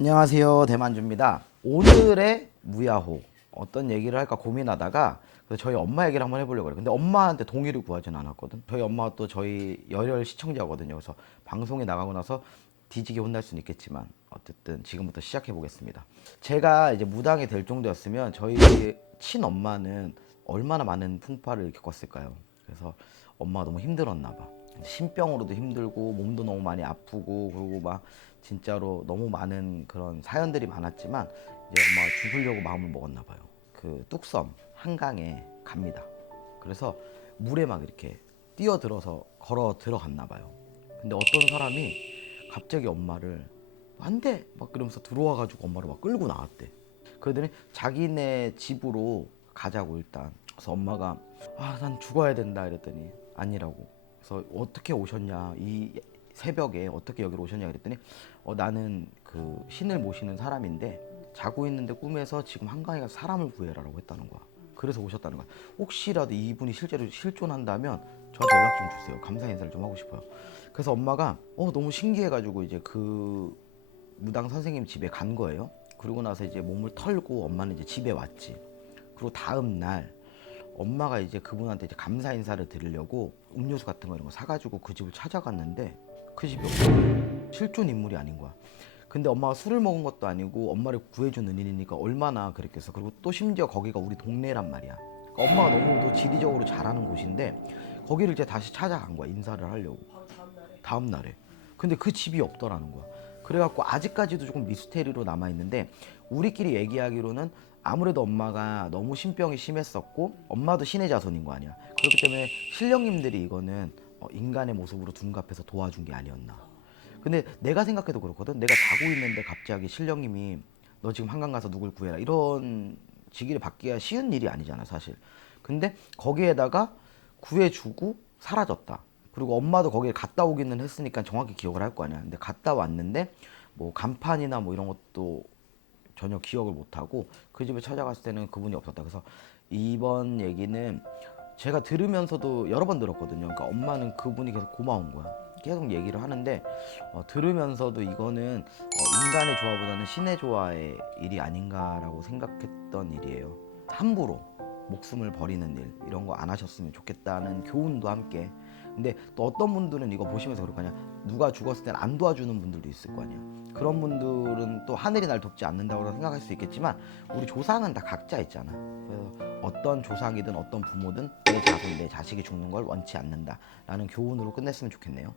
안녕하세요. 대만주입니다. 오늘의 무야호. 어떤 얘기를 할까 고민하다가 저희 엄마 얘기를 한번 해보려고 그래요. 근데 엄마한테 동의를 구하진 않았거든. 저희 엄마가 또 저희 열혈 시청자거든요. 그래서 방송에 나가고 나서 뒤지게 혼날 수는 있겠지만 어쨌든 지금부터 시작해 보겠습니다. 제가 이제 무당이 될 정도였으면 저희 친엄마는 얼마나 많은 풍파를 겪었을까요? 그래서 엄마가 너무 힘들었나 봐. 신병으로도 힘들고 몸도 너무 많이 아프고 그리고 막 진짜로 너무 많은 그런 사연들이 많았지만 이제 엄마가 죽으려고 마음을 먹었나 봐요. 그 뚝섬 한강에 갑니다. 그래서 물에 막 이렇게 뛰어들어서 걸어 들어갔나 봐요. 근데 어떤 사람이 갑자기 엄마를 안 돼 막 그러면서 들어와 가지고 엄마를 막 끌고 나왔대. 그러더니 자기네 집으로 가자고 일단. 그래서 엄마가 아 난 죽어야 된다 이랬더니 아니라고. 그래서 어떻게 오셨냐 이 새벽에 어떻게 여기로 오셨냐 그랬더니 어, 나는 그 신을 모시는 사람인데 자고 있는데 꿈에서 지금 한강에 가서 사람을 구해라라고 했다는 거야. 그래서 오셨다는 거야. 혹시라도 이분이 실제로 실존한다면 저한테 연락 좀 주세요. 감사 인사를 좀 하고 싶어요. 그래서 엄마가 어 너무 신기해가지고 이제 그 무당 선생님 집에 간 거예요. 그러고 나서 이제 몸을 털고 엄마는 이제 집에 왔지. 그리고 다음 날 엄마가 이제 그분한테 이제 감사 인사를 드리려고 음료수 같은 거 이런 거 사가지고 그 집을 찾아갔는데 그 집이 없어. 실존 인물이 아닌 거야. 근데 엄마가 술을 먹은 것도 아니고 엄마를 구해준 은인이니까 얼마나 그랬겠어. 그리고 또 심지어 거기가 우리 동네란 말이야. 그러니까 엄마가 너무도 지리적으로 잘하는 곳인데 거기를 이제 다시 찾아간 거야. 인사를 하려고. 다음 날에. 근데 그 집이 없더라는 거야. 그래갖고 아직까지도 조금 미스테리로 남아 있는데 우리끼리 얘기하기로는 아무래도 엄마가 너무 신병이 심했었고 엄마도 신의 자손인 거 아니야. 그렇기 때문에 신령님들이 이거는 어, 인간의 모습으로 둔갑해서 도와준 게 아니었나. 근데 내가 생각해도 그렇거든. 내가 자고 있는데 갑자기 신령님이 너 지금 한강 가서 누굴 구해라 이런 직위를 받기가 쉬운 일이 아니잖아 사실. 근데 거기에다가 구해주고 사라졌다. 그리고 엄마도 거기에 갔다 오기는 했으니까 정확히 기억을 할 거 아니야. 근데 갔다 왔는데 뭐 간판이나 뭐 이런 것도 전혀 기억을 못 하고 그 집에 찾아갔을 때는 그분이 없었다. 그래서 이번 얘기는 제가 들으면서도 여러 번 들었거든요. 그러니까 엄마는 그분이 계속 고마운 거야. 계속 얘기를 하는데 어, 들으면서도 이거는 어, 인간의 조화보다는 신의 조화의 일이 아닌가라고 생각했던 일이에요. 함부로 목숨을 버리는 일 이런 거 안 하셨으면 좋겠다는 교훈도 함께. 근데 또 어떤 분들은 이거 보시면서 그럴 거 아니야. 누가 죽었을 땐 안 도와주는 분들도 있을 거 아니야. 그런 분들은 또 하늘이 날 돕지 않는다고 생각할 수 있겠지만 우리 조상은 다 각자 있잖아. 그래서 어떤 조상이든 어떤 부모든 내 자손, 내 자식이 죽는 걸 원치 않는다라는 교훈으로 끝냈으면 좋겠네요.